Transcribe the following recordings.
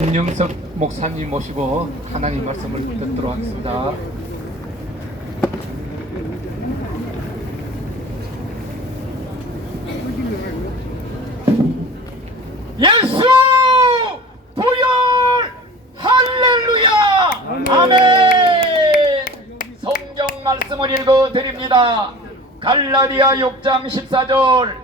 김영석 목사님 모시고 하나님 말씀을 듣도록 하겠습니다. 예수 부활 할렐루야 아멘. 성경 말씀을 읽어 드립니다. 갈라디아 6장 14절.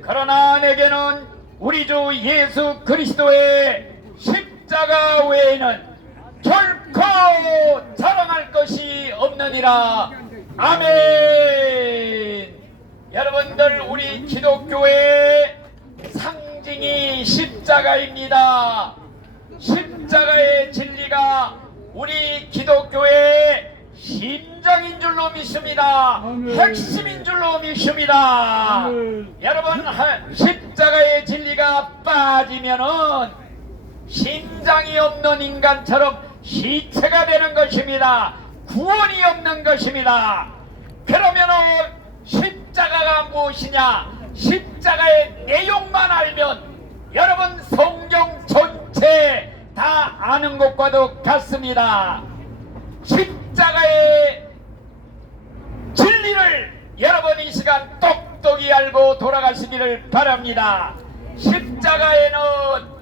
그러나 내게는 우리 주 예수 그리스도의 십자가 외에는 결코 자랑할 것이 없느니라. 아멘. 여러분들, 우리 기독교의 상징이 십자가입니다. 십자가의 진리가 우리 기독교의 심장인 줄로 믿습니다. 핵심인 줄로 믿습니다. 여러분, 십자가의 진리가 빠지면은 심장이 없는 인간처럼 시체가 되는 것입니다. 구원이 없는 것입니다. 그러면은 십자가가 무엇이냐? 십자가의 내용만 알면 여러분 성경 전체 다 아는 것과도 같습니다. 십자가의 진리를 여러분 이 시간 똑똑히 알고 돌아가시기를 바랍니다. 십자가에는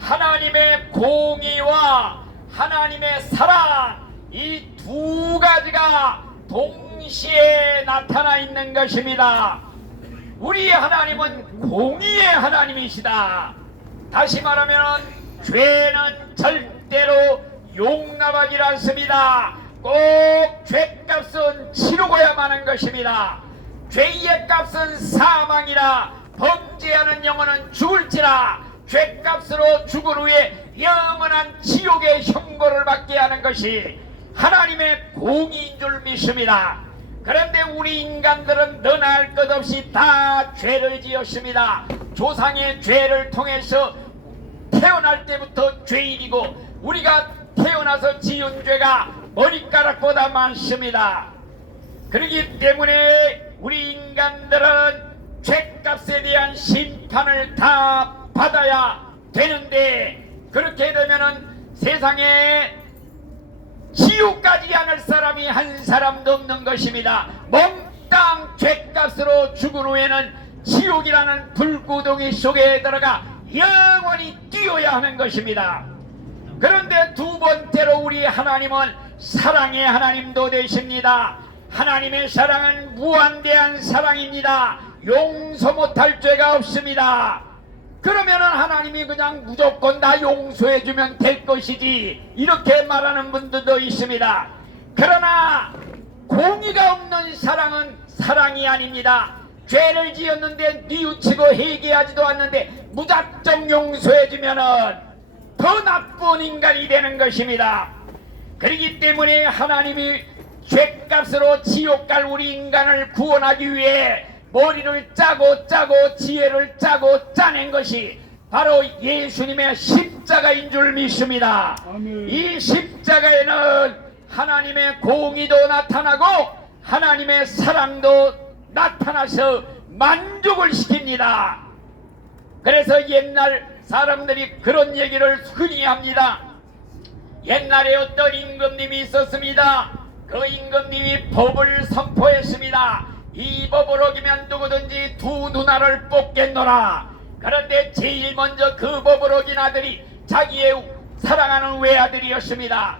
하나님의 공의와 하나님의 사랑, 이 두 가지가 동시에 나타나 있는 것입니다. 우리 하나님은 공의의 하나님이시다. 다시 말하면 죄는 절대로 용납하지 않습니다. 꼭 죄값은 치르고야만 하는 것입니다. 죄의 값은 사망이라 범죄하는 영혼은 죽을지라. 죄값으로 죽은 후에 영원한 지옥의 형벌을 받게 하는 것이 하나님의 공의인 줄 믿습니다. 그런데 우리 인간들은 너나 할 것 없이 다 죄를 지었습니다. 조상의 죄를 통해서 태어날 때부터 죄인이고 우리가 태어나서 지은 죄가 머리카락보다 많습니다. 그렇기 때문에 우리 인간들은 죄값에 대한 심판을 다 받아야 되는데, 그렇게 되면은 세상에 지옥 가지 않을 사람이 한 사람도 없는 것입니다. 몽땅 죄값으로 죽은 후에는 지옥이라는 불구덩이 속에 들어가 영원히 뛰어야 하는 것입니다. 그런데 두 번째로 우리 하나님은 사랑의 하나님도 되십니다. 하나님의 사랑은 무한대한 사랑입니다. 용서 못할 죄가 없습니다. 그러면은 하나님이 그냥 무조건 다 용서해주면 될 것이지, 이렇게 말하는 분들도 있습니다. 그러나 공의가 없는 사랑은 사랑이 아닙니다. 죄를 지었는데 뉘우치고 회개하지도 않는데 무작정 용서해주면은 더 나쁜 인간이 되는 것입니다. 그렇기 때문에 하나님이 죄값으로 지옥 갈 우리 인간을 구원하기 위해 머리를 짜고 지혜를 짜고 짜낸 것이 바로 예수님의 십자가인 줄 믿습니다. 아멘. 이 십자가에는 하나님의 공의도 나타나고 하나님의 사랑도 나타나서 만족을 시킵니다. 그래서 옛날 사람들이 그런 얘기를 흔히 합니다. 옛날에 어떤 임금님이 있었습니다. 그 임금님이 법을 선포했습니다. 이 법을 어기면 누구든지 두 누나를 뽑겠노라. 그런데 제일 먼저 그 법을 어긴 아들이 자기의 사랑하는 외아들이었습니다.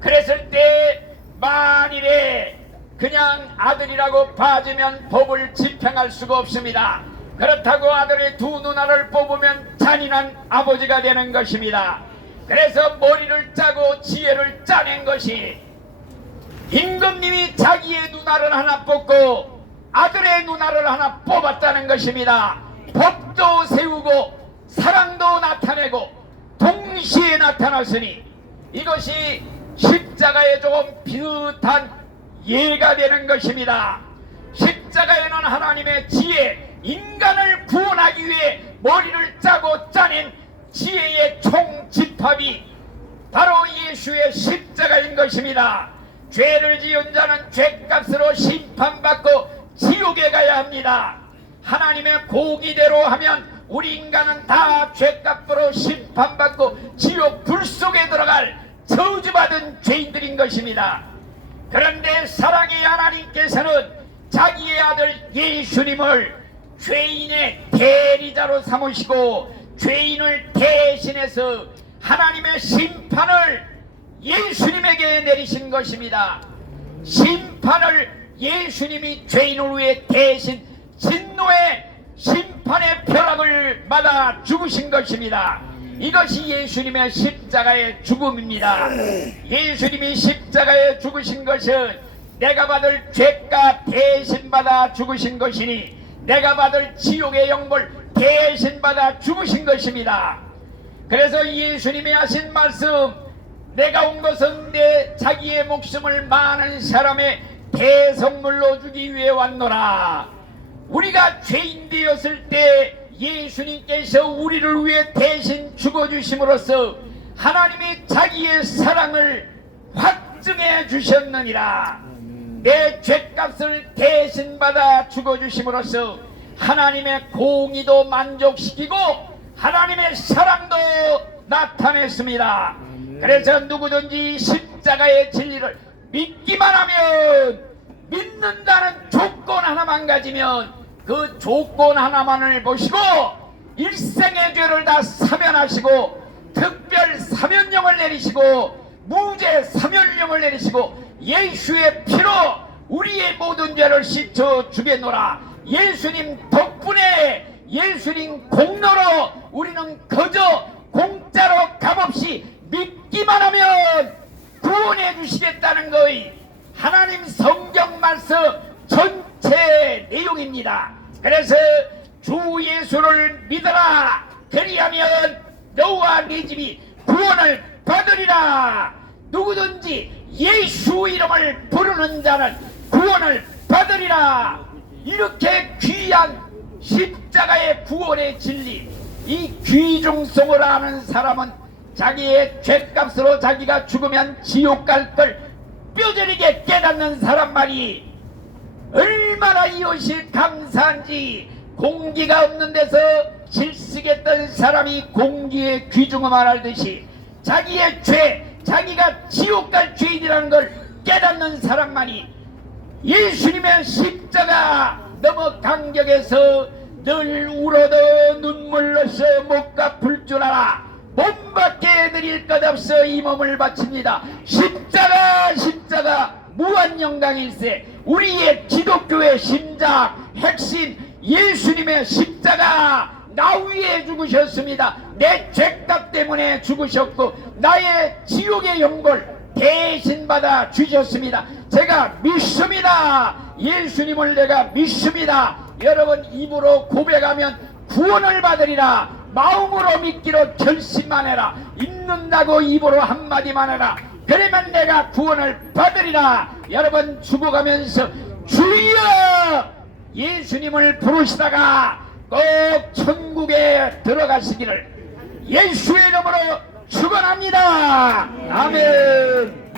그랬을 때 만일에 그냥 아들이라고 봐주면 법을 집행할 수가 없습니다. 그렇다고 아들의 두 누나를 뽑으면 잔인한 아버지가 되는 것입니다. 그래서 머리를 짜고 지혜를 짜낸 것이, 임금님이 자기의 누나를 하나 뽑고 아들의 누나를 하나 뽑았다는 것입니다. 법도 세우고 사랑도 나타내고 동시에 나타났으니 이것이 십자가에 조금 비슷한 예가 되는 것입니다. 십자가에는 하나님의 지혜, 인간을 구원하기 위해 머리를 짜고 짜낸 지혜의 총집합이 바로 예수의 십자가인 것입니다. 죄를 지은 자는 죄값으로 심판받고 지옥에 가야 합니다. 하나님의 공의대로 하면 우리 인간은 다 죄값으로 심판받고 지옥 불 속에 들어갈 저주받은 죄인들인 것입니다. 그런데 사랑의 하나님께서는 자기의 아들 예수님을 죄인의 대리자로 삼으시고 죄인을 대신해서 하나님의 심판을 예수님에게 내리신 것입니다. 심판을 예수님이 죄인을 위해 대신 진노의 심판의 벼락을 받아 죽으신 것입니다. 이것이 예수님의 십자가의 죽음입니다. 예수님이 십자가에 죽으신 것은 내가 받을 죄값 대신 받아 죽으신 것이니 내가 받을 지옥의 영벌 대신 받아 죽으신 것입니다. 그래서 예수님이 하신 말씀, 내가 온 것은 내 자기의 목숨을 많은 사람의 대성물로 주기 위해 왔노라. 우리가 죄인 되었을 때 예수님께서 우리를 위해 대신 죽어주심으로써 하나님이 자기의 사랑을 확증해 주셨느니라. 내 죄값을 대신 받아 죽어주심으로써 하나님의 공의도 만족시키고 하나님의 사랑도 나타냈습니다. 그래서 누구든지 십자가의 진리를 믿기만 하면, 믿는다는 조건 하나만 가지면 그 조건 하나만을 보시고 일생의 죄를 다 사면하시고 특별 사면령을 내리시고 무죄 사면령을 내리시고 예수의 피로 우리의 모든 죄를 씻어 주겠노라. 예수님 덕분에, 예수님 공로로 우리는 그저 공짜로 값없이 믿기만 하면 구원해 주시겠다는 거의 하나님 성경 말씀 전체 내용입니다. 그래서 주 예수를 믿어라. 그리하면 너와 네 집이 구원을 받으리라. 누구든지 예수 이름을 부르는 자는 구원을 받으리라. 이렇게 귀한 십자가의 구원의 진리, 이 귀중성을 아는 사람은 자기의 죄값으로 자기가 죽으면 지옥 갈 걸 뼈저리게 깨닫는 사람만이 얼마나 이것이 감사한지. 공기가 없는 데서 질식했던 사람이 공기의 귀중함을 알듯이 자기의 죄, 자기가 지옥 갈 죄인이라는 걸 깨닫는 사람만이 예수님의 십자가 너무 감격해서 늘 울어도 눈물 흘려서 못 갚을 줄 알아. 몸밖에 드릴 것 없어 이 몸을 바칩니다. 십자가, 십자가 무한 영광일세. 우리의 기독교의 심장, 핵심 예수님의 십자가 나 위에 죽으셨습니다. 내 죄값 때문에 죽으셨고 나의 지옥의 영벌 대신 받아 주셨습니다. 제가 믿습니다. 예수님을 내가 믿습니다. 여러분 입으로 고백하면 구원을 받으리라. 마음으로 믿기로 결심만 해라. 믿는다고 입으로 한마디만 해라. 그러면 내가 구원을 받으리라. 여러분 죽어가면서 주여 예수님을 부르시다가 꼭 천국에 들어가시기를 예수의 이름으로 축원합니다. 아멘.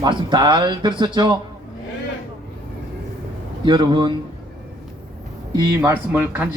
말씀 잘 들으셨죠? 여러분 이 말씀을 간직히